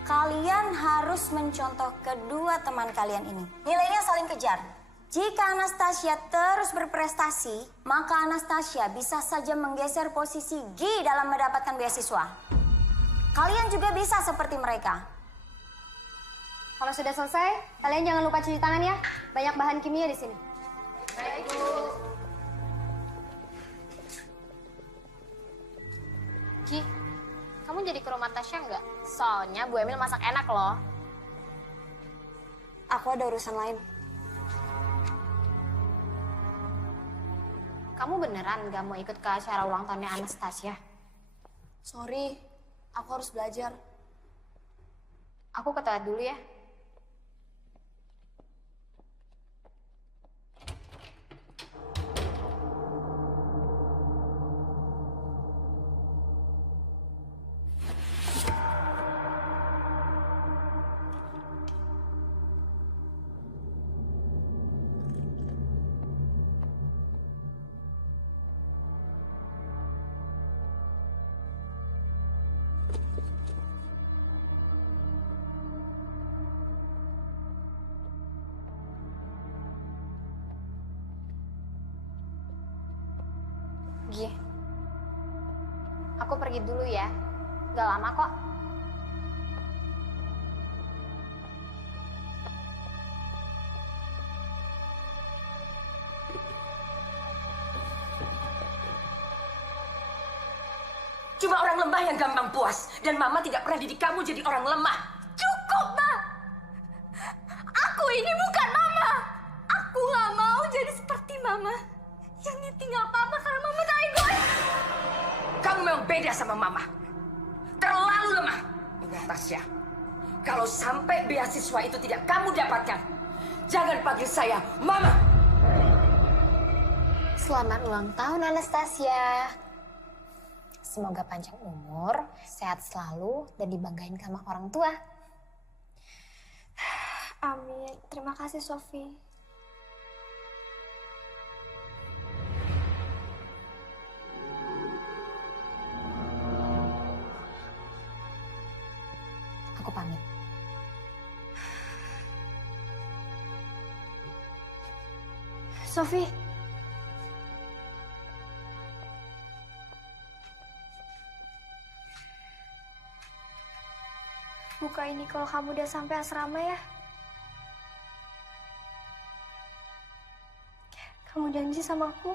Kalian harus mencontoh kedua teman kalian ini. Nilainya saling kejar. Jika Anastasia terus berprestasi, maka Anastasia bisa saja menggeser posisi Gi dalam mendapatkan beasiswa. Kalian juga bisa seperti mereka. Kalau sudah selesai, kalian jangan lupa cuci tangan ya. Banyak bahan kimia di sini. Baik, Bu. Gi, kamu jadi ke rumah Tasya nggak? Soalnya Bu Emil masak enak loh. Aku ada urusan lain. Kamu beneran nggak mau ikut ke acara ulang tahunnya Anastasia? Sorry, aku harus belajar. Aku ke toilet dulu ya. Gi, aku pergi dulu ya. Gak lama kok. Cuma orang lemah yang gampang puas. Dan Mama tidak pernah didik kamu jadi orang lemah. Cukup, Ma! Aku ini bukan Mama! Aku nggak mau jadi seperti Mama. Yang ini tinggal Papa karena Mama tak egois. Kamu memang beda sama Mama. Terlalu lemah. Ingat, Tasya. Kalau sampai beasiswa itu tidak kamu dapatkan, jangan panggil saya Mama. Selamat ulang tahun Anastasia. Semoga panjang umur, sehat selalu, dan dibanggain sama orang tua. Amin. Terima kasih, Sofi. Aku pamit. Sofi. Buka ini kalau kamu udah sampai asrama ya. Kamu janji sama aku?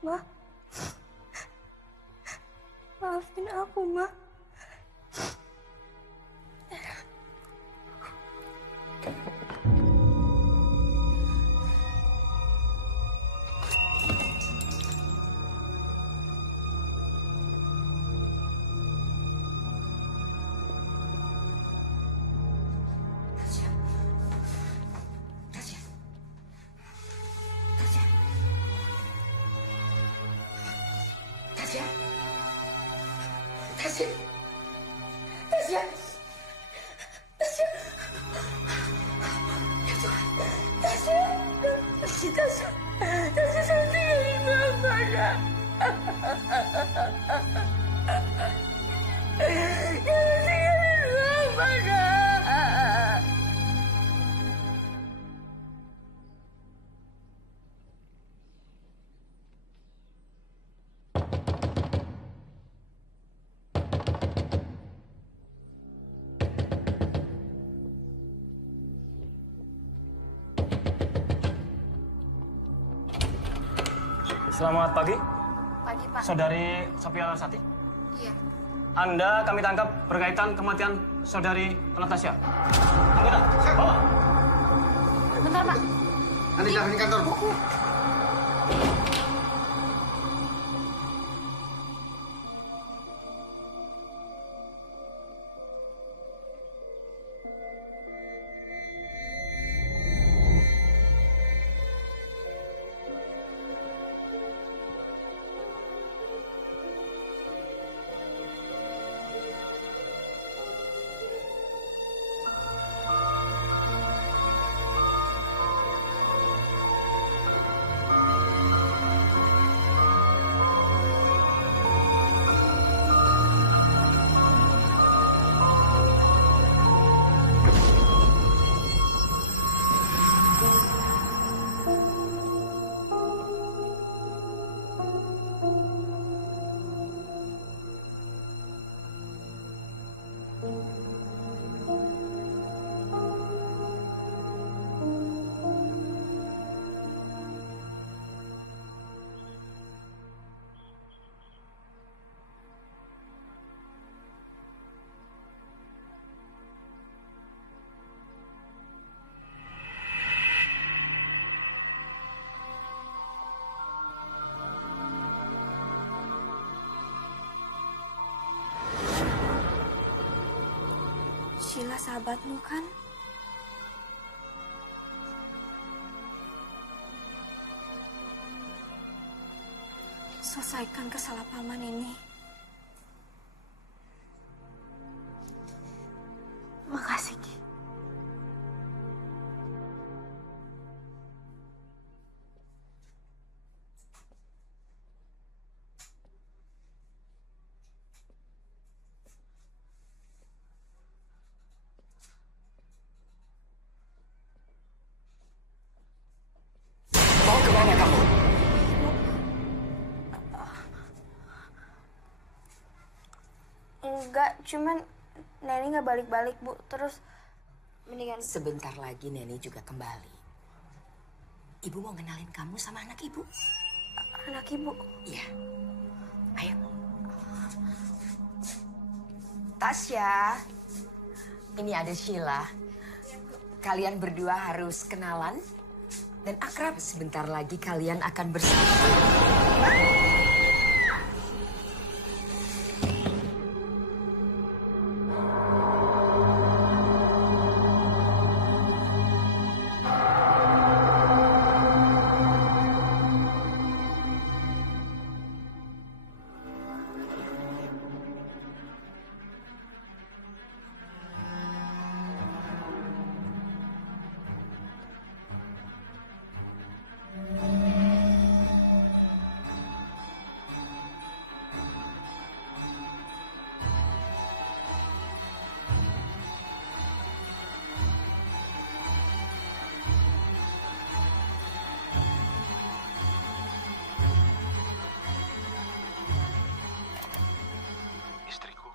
Ma, maafin aku, Ma. Tasya, Tasya. Tasya. Ya Tuhan. Tasya. Tasya. Tasya saya tinggalin Mama, Kak. Jangan tinggalin Mama, Kak. Selamat pagi, Pagi, Pak. Saudari Sophia Larsati. Iya. Anda kami tangkap berkaitan kematian Saudari Anastasia. Anggota, bawa. Bentar, Pak. Nanti dah di kantor, Bu. Sheila sahabatmu kan? Selesaikan kesalahpahaman ini. Makasih, Ki. Mau kemana kamu? Enggak, cuman Neni nggak balik-balik, Bu. Terus mendingan Sebentar lagi Neni juga kembali. Ibu mau kenalin kamu sama anak ibu. anak Ibu. Iya. Ayo. Tasya. Ini ada Sheila. Kalian berdua harus kenalan dan akrab. Sebentar lagi kalian akan bersama. Istriku,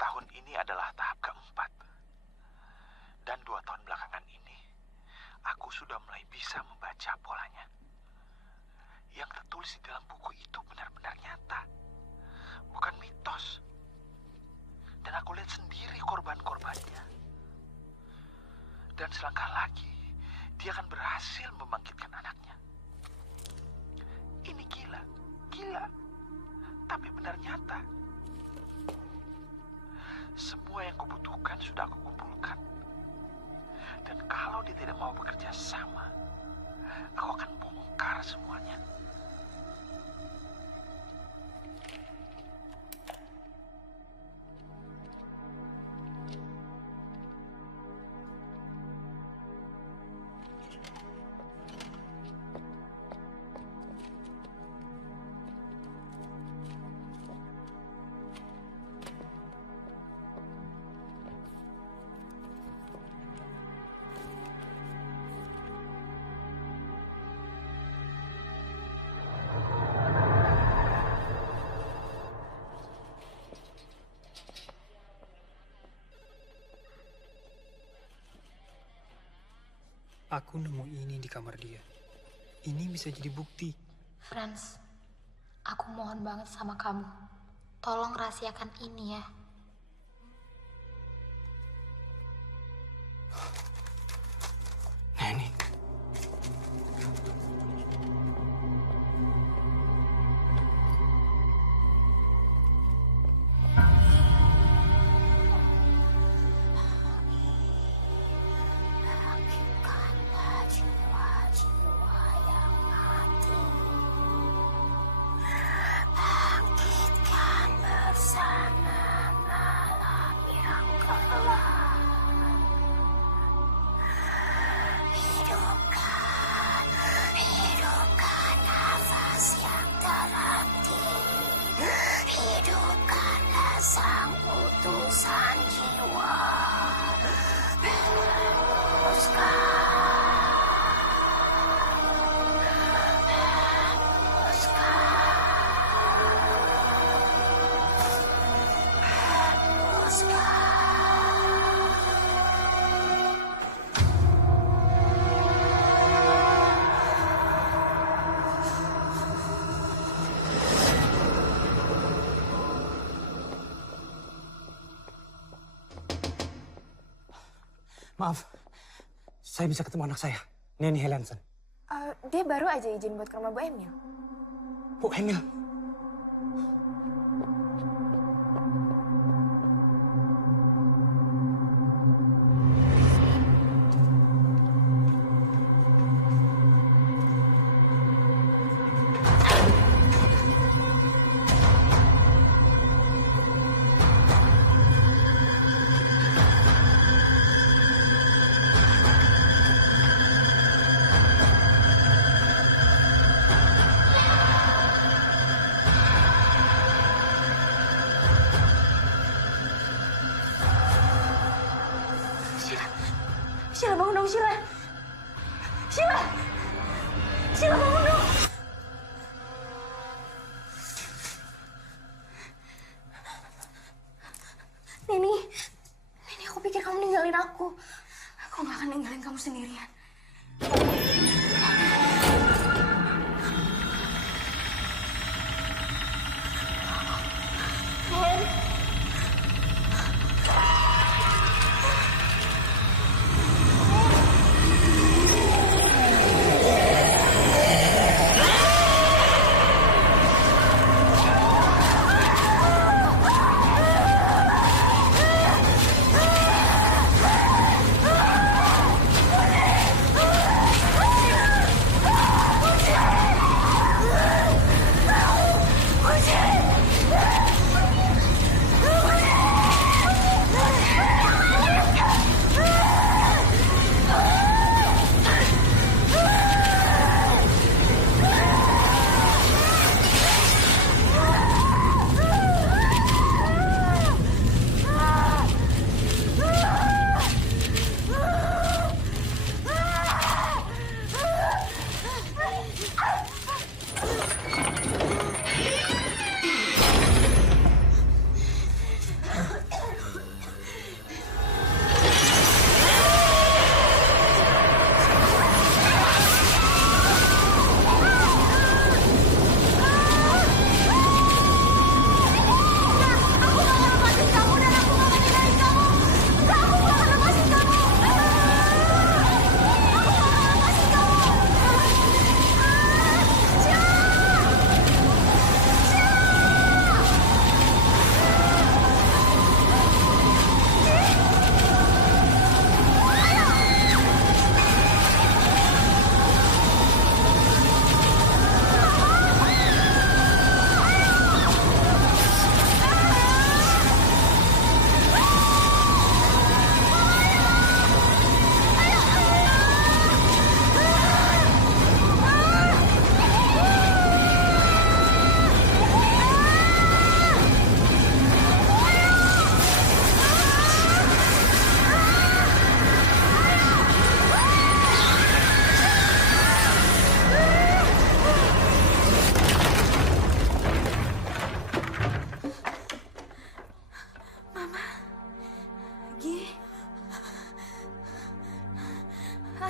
tahun ini adalah tahap keempat. Dan 2 tahun belakangan ini, aku sudah mulai bisa membaca polanya. Yang tertulis di dalam buku itu benar-benar nyata. Bukan mitos. Dan aku lihat sendiri korban-korbannya. Dan selangkah lagi, dia akan berhasil membangkitkan anaknya. Ini gila, gila. Tapi benar nyata. Semua yang kubutuhkan sudah aku kumpulkan. Dan kalau dia tidak mau bekerja sama, aku akan bongkar semuanya. Aku nemu ini di kamar dia. Ini bisa jadi bukti. Franz, aku mohon banget sama kamu. Tolong rahasiakan ini ya. Neni. Maaf, saya bisa ketemu anak saya, Neni Helensen. Dia baru aja izin buat ke rumah Bu Emil. Bu Emil? Sheila bangun dong, Sheila. Sheila! Sheila bangun dong. Neni, aku pikir kamu ninggalin aku. Aku gak akan ninggalin kamu sendirian.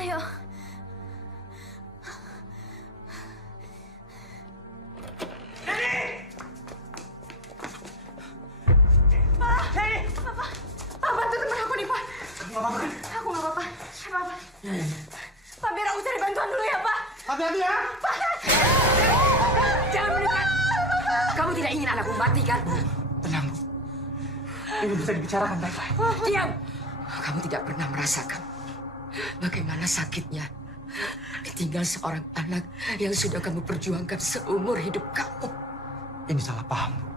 Ayo, Pak, biar aku cari bantuan dulu ya, Pak. Hati-hati ya. Jangan mendekat. Kamu tidak ingin anakku mati, kan? Tenang, Bu. Ini bisa dibicarakan baik-baik. Diam. Kamu tidak pernah merasakan bagaimana sakitnya ditinggal seorang anak yang sudah kamu perjuangkan seumur hidup kamu. Ini salah paham, Bu.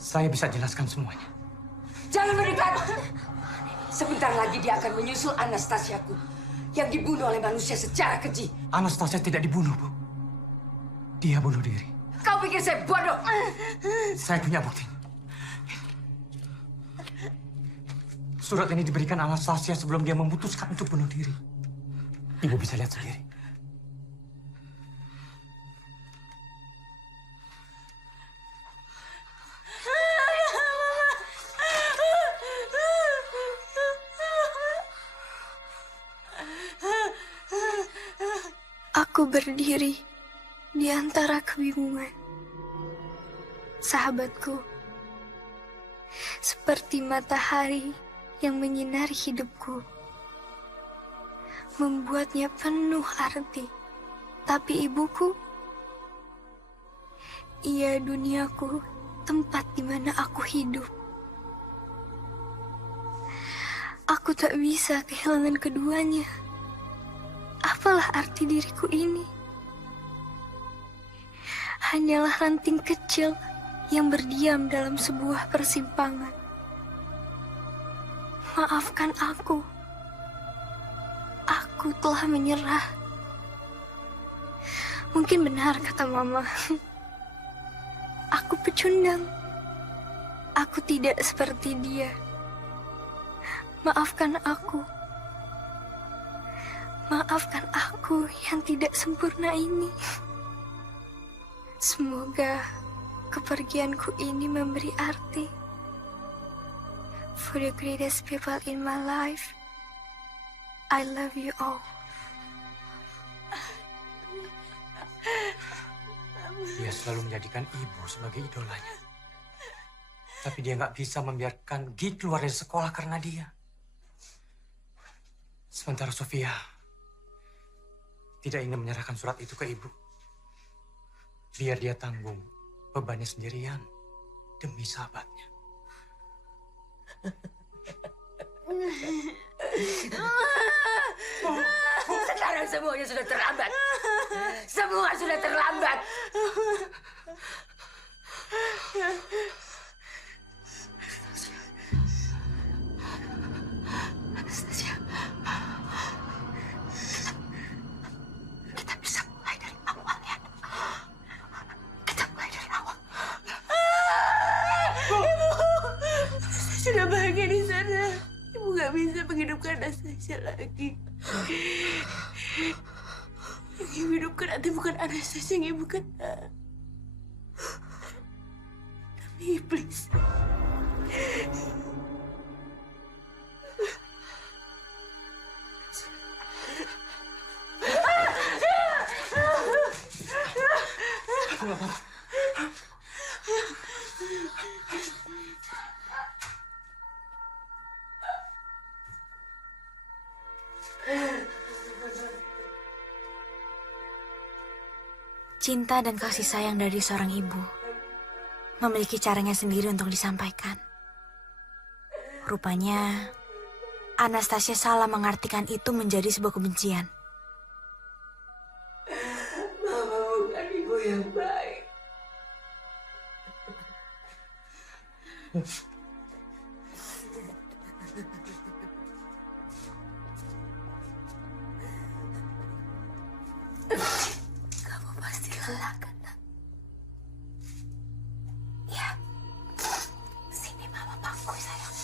Saya bisa jelaskan semuanya. Jangan mendekat. Sebentar lagi dia akan menyusul Anastasiaku yang dibunuh oleh manusia secara keji. Anastasia tidak dibunuh, Bu. Dia bunuh diri. Kau pikir saya bodoh? Saya punya bukti. Surat ini diberikan Anastasia sebelum dia memutuskan untuk bunuh diri. Ibu bisa lihat sendiri. Aku berdiri di antara kebingungan. Sahabatku, seperti matahari yang menyinari hidupku, membuatnya penuh arti. Tapi ibuku, ia duniaku, tempat di mana aku hidup. Aku tak bisa kehilangan keduanya. Apalah arti diriku ini? Hanyalah ranting kecil yang berdiam dalam sebuah persimpangan. Maafkan aku. Aku telah menyerah. Mungkin benar kata Mama. Aku pecundang. Aku tidak seperti dia. Maafkan aku. Maafkan aku yang tidak sempurna ini. Semoga kepergianku ini memberi arti. For the greatest people in my life, I love you all. Dia selalu menjadikan ibu sebagai idolanya. Tapi dia nggak bisa membiarkan Gi keluar dari sekolah karena dia. Sementara Sofia tidak ingin menyerahkan surat itu ke ibu. Biar dia tanggung bebannya sendirian demi sahabatnya. Sekarang semuanya sudah terlambat. Semua sudah terlambat. Anastasia. Kita bisa mulai dari awal ya. Kita mulai dari awal. Ibu, saya sudah bahagia di sana. Ibu gak bisa menghidupkan Anastasia lagi. Yang ibu hidupkan nanti bukan Anastasia yang ibu kenal. Tapi iblis. Cinta dan kasih sayang dari seorang ibu memiliki caranya sendiri untuk disampaikan. Rupanya, Anastasia salah mengartikan itu menjadi sebuah kebencian. Mama bukan ibu yang baik. Kamu pasti lelah kan? Ya, sini Mama bangkui sayang.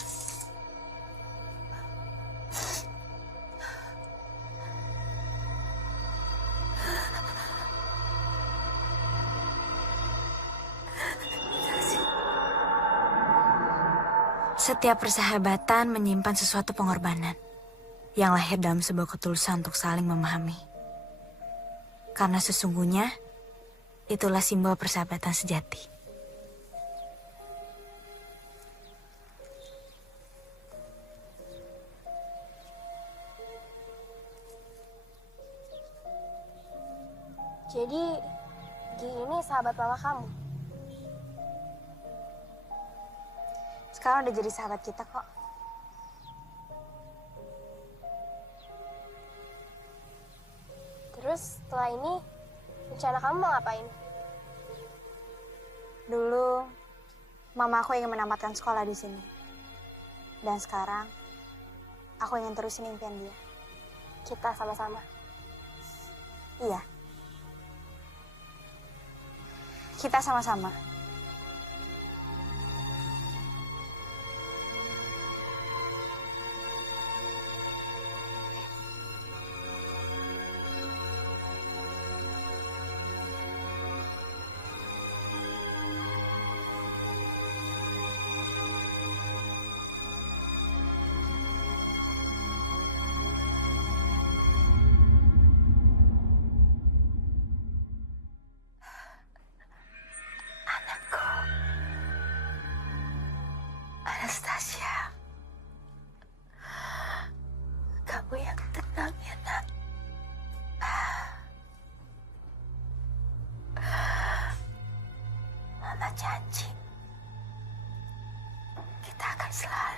Setiap persahabatan menyimpan sesuatu pengorbanan yang lahir dalam sebuah ketulusan untuk saling memahami. Karena sesungguhnya itulah simbol persahabatan sejati. Jadi, Gi ini sahabat mama kamu? Sekarang udah jadi sahabat kita kok. Terus setelah ini, rencana kamu mau ngapain? Dulu, mama aku ingin menamatkan sekolah di sini. Dan sekarang, aku ingin terusin impian dia. Kita sama-sama. Iya. Kita sama-sama. Anastasia, kamu yang tenang ya nak. Mama janji kita akan selalu